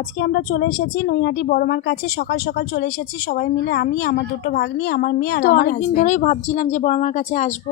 আজকে আমরা চলে এসেছি নৈহাটি বড়মার কাছে। সকাল সকাল চলে এসেছি সবাই মিলে, আমি, আমার দুটো ভাগ্নি, আমার মেয়ে আর আমার অনেকদিন ধরেই ভাবছিলাম যে বড়মার কাছে আসব,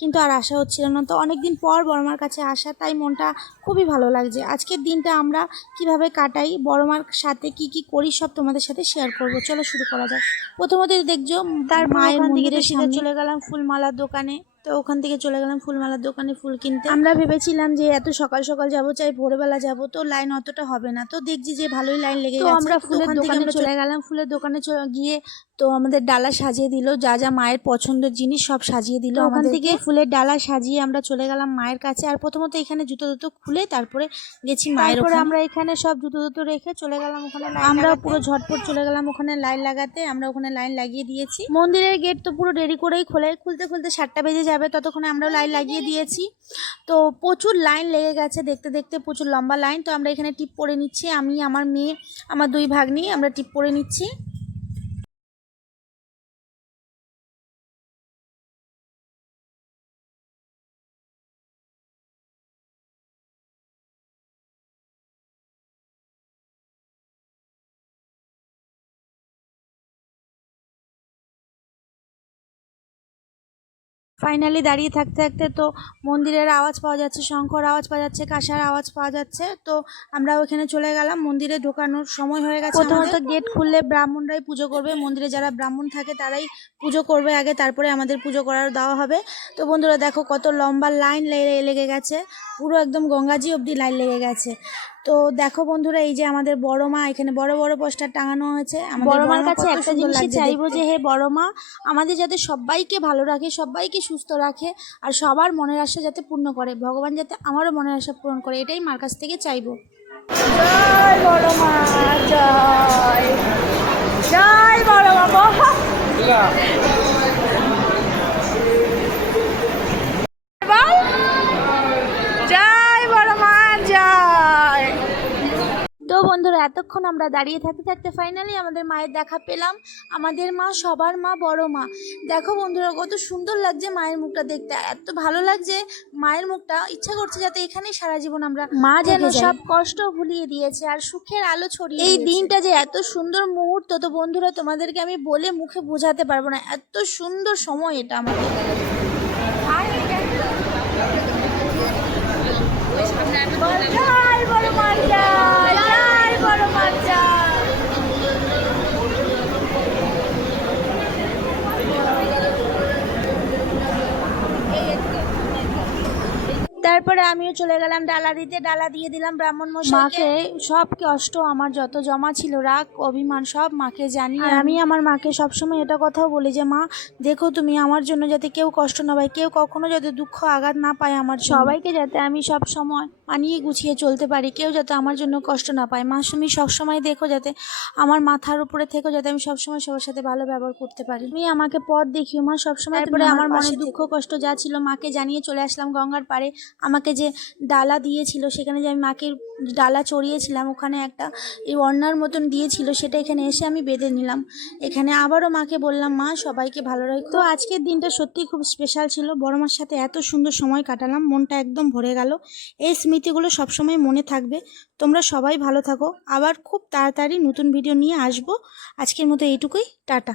কিন্তু আর আসা হচ্ছিল না। তো অনেকদিন পর বড়মার কাছে আসা, তাই মনটা খুবই ভালো লাগছে। আজকের দিনটা আমরা কিভাবে কাটাই, বড়মার সাথে কি কি করি, সব তোমাদের সাথে শেয়ার করব। চলো শুরু করা যাক। প্রথমত দেখছো তার মায়ের মন্দিরের সামনে চলে গেলাম ফুলমালার দোকানে। তো ওখান থেকে চলে গেলাম ফুলমালার দোকানে ফুল কিনতে। আমরা ভেবেছিলাম যে এত সকাল সকাল যাবো, চাই ভোরবেলা যাবো, তো লাইন অতটা হবে না। তো দেখছি যে ভালোই লাইন লেগে গেছে। আমরা ফুলের দোকানে চলে গেলাম। ফুলের দোকানে গিয়ে তো আমাদের ডালা সাজিয়ে দিল, যা যা মায়ের পছন্দের জিনিস সব সাজিয়ে দিল। ওখান থেকে ফুলের ডালা সাজিয়ে আমরা চলে গেলাম মায়ের কাছে। আর প্রথমত এখানে জুতো খুলে তারপরে গেছি মায়ের ওখানে। আমরা এখানে সব জুতো রেখে চলে গেলাম ওখানে। আমরা পুরো ঝটপট চলে গেলাম ওখানে লাইন লাগাতে। আমরা ওখানে লাইন লাগিয়ে দিয়েছি। মন্দিরের গেট তো পুরো দেরি করেই খোলে, খুলতে 7টা বেজে যাবে, ততক্ষণে আমরা লাইন লাগিয়ে দিয়েছি। তো প্রচুর লাইন লেগে গেছে, দেখতে দেখতে প্রচুর লম্বা লাইন। তো আমরা এখানে টিপ পরে নিচ্ছি, আমি, আমার মেয়ে, আমার 2 ভাগ্নি, আমরা টিপ পরে নিচ্ছি। ফাইনালি দাঁড়িয়ে থাকতে থাকতে তো মন্দিরের আওয়াজ পাওয়া যাচ্ছে, শঙ্খর আওয়াজ পাওয়া যাচ্ছে, কাঁসার আওয়াজ পাওয়া যাচ্ছে। তো আমরা ওখানে চলে গেলাম। মন্দিরে ঢোকানোর সময় হয়ে গেছে। প্রথমত গেট খুললে ব্রাহ্মণরাই পুজো করবে। মন্দিরে যারা ব্রাহ্মণ থাকে তারাই পুজো করবে আগে, তারপরে আমাদের পুজো করার দেওয়া হবে। তো বন্ধুরা দেখো কত লম্বা লাইন লেগে গেছে, পুরো একদম গঙ্গাজি অবধি লাইন লেগে গেছে। তো দেখো বন্ধুরা, এই যে আমাদের বড় মা, এখানে বড় বড় পোস্টার টাঙানো হয়েছে। বড় মার কাছে একটা জিনিসই চাইবো যে হে বড় মা, আমাদের যাতে সবাইকে ভালো রাখে, সবাইকে সুস্থ রাখে, আর সবার মনের আশা যাতে পূর্ণ করে। ভগবান যাতে আমারও মনের আশা পূরণ করে, এটাই মার কাছ থেকে চাইবো। জয় বড় মা, জয় জয় বড় মা। তো বন্ধুরা, এতক্ষণ আমরা দাঁড়িয়ে থাকতে থাকতে ফাইনালি আমাদের মায়ের দেখা পেলাম। আমাদের মা, সবার মা, বড় মা। দেখো বন্ধুরা কত সুন্দর লাগছে মায়ের মুখটা দেখতে, এত ভালো লাগছে মায়ের মুখটা। ইচ্ছা করছে যাতে এখানেই সারা জীবন আমরা, মা যেন সব কষ্ট ভুলিয়ে দিয়েছে আর সুখের আলো ছড়িয়ে এই দিনটা যে এত সুন্দর মুহূর্ত। তো বন্ধুরা তোমাদেরকে আমি বলে মুখে বোঝাতে পারবো না, এত সুন্দর সময় এটা আমাদের। তারপরে আমিও চলে গেলাম ডালা দিতে। ডালা দিয়ে দিলাম ব্রাহ্মণ মশাইকে। সব কষ্ট আমার যত জমা ছিল, রাগ অভিমান, সব মাকে জানি। আর আমি আমার মাকে সবসময় এটা কথাও বলি যে মা দেখো, তুমি আমার জন্য যাতে কেউ কষ্ট না পায়, কেউ কখনো যাতে দুঃখ আঘাত না পায়, আমার সবাইকে যাতে আমি সব সময় মানিয়ে গুছিয়ে চলতে পারি, কেউ যাতে আমার জন্য কষ্ট না পায়। মা তুমি সবসময় দেখো যাতে আমার মাথার উপরে থেকো, যাতে আমি সবসময় সবার সাথে ভালো ব্যবহার করতে পারি। তুমি আমাকে পথ দেখিও মা সবসময়। তারপরে আমার মনে দুঃখ কষ্ট যা ছিল মাকে জানিয়ে চলে আসলাম গঙ্গার পাড়ে। আমাকে যে ডালা দিয়েছিল, সেখানে যে আমি মাকে ডালা চড়িয়েছিলাম, ওখানে একটা এই ওড়নার মতন দিয়েছিল, সেটা এখানে এসে আমি বেঁধে নিলাম। এখানে আবারও মাকে বললাম মা সবাইকে ভালো রাখো। তো আজকের দিনটা সত্যি খুব স্পেশাল ছিল। বড় মার সাথে এত সুন্দর সময় কাটালাম, মনটা একদম ভরে গেল। এই স্মৃতিগুলো সবসময় মনে থাকবে। তোমরা সবাই ভালো থাকো, আবার খুব তাড়াতাড়ি নতুন ভিডিও নিয়ে আসবো। আজকের মতো এইটুকুই, টাটা।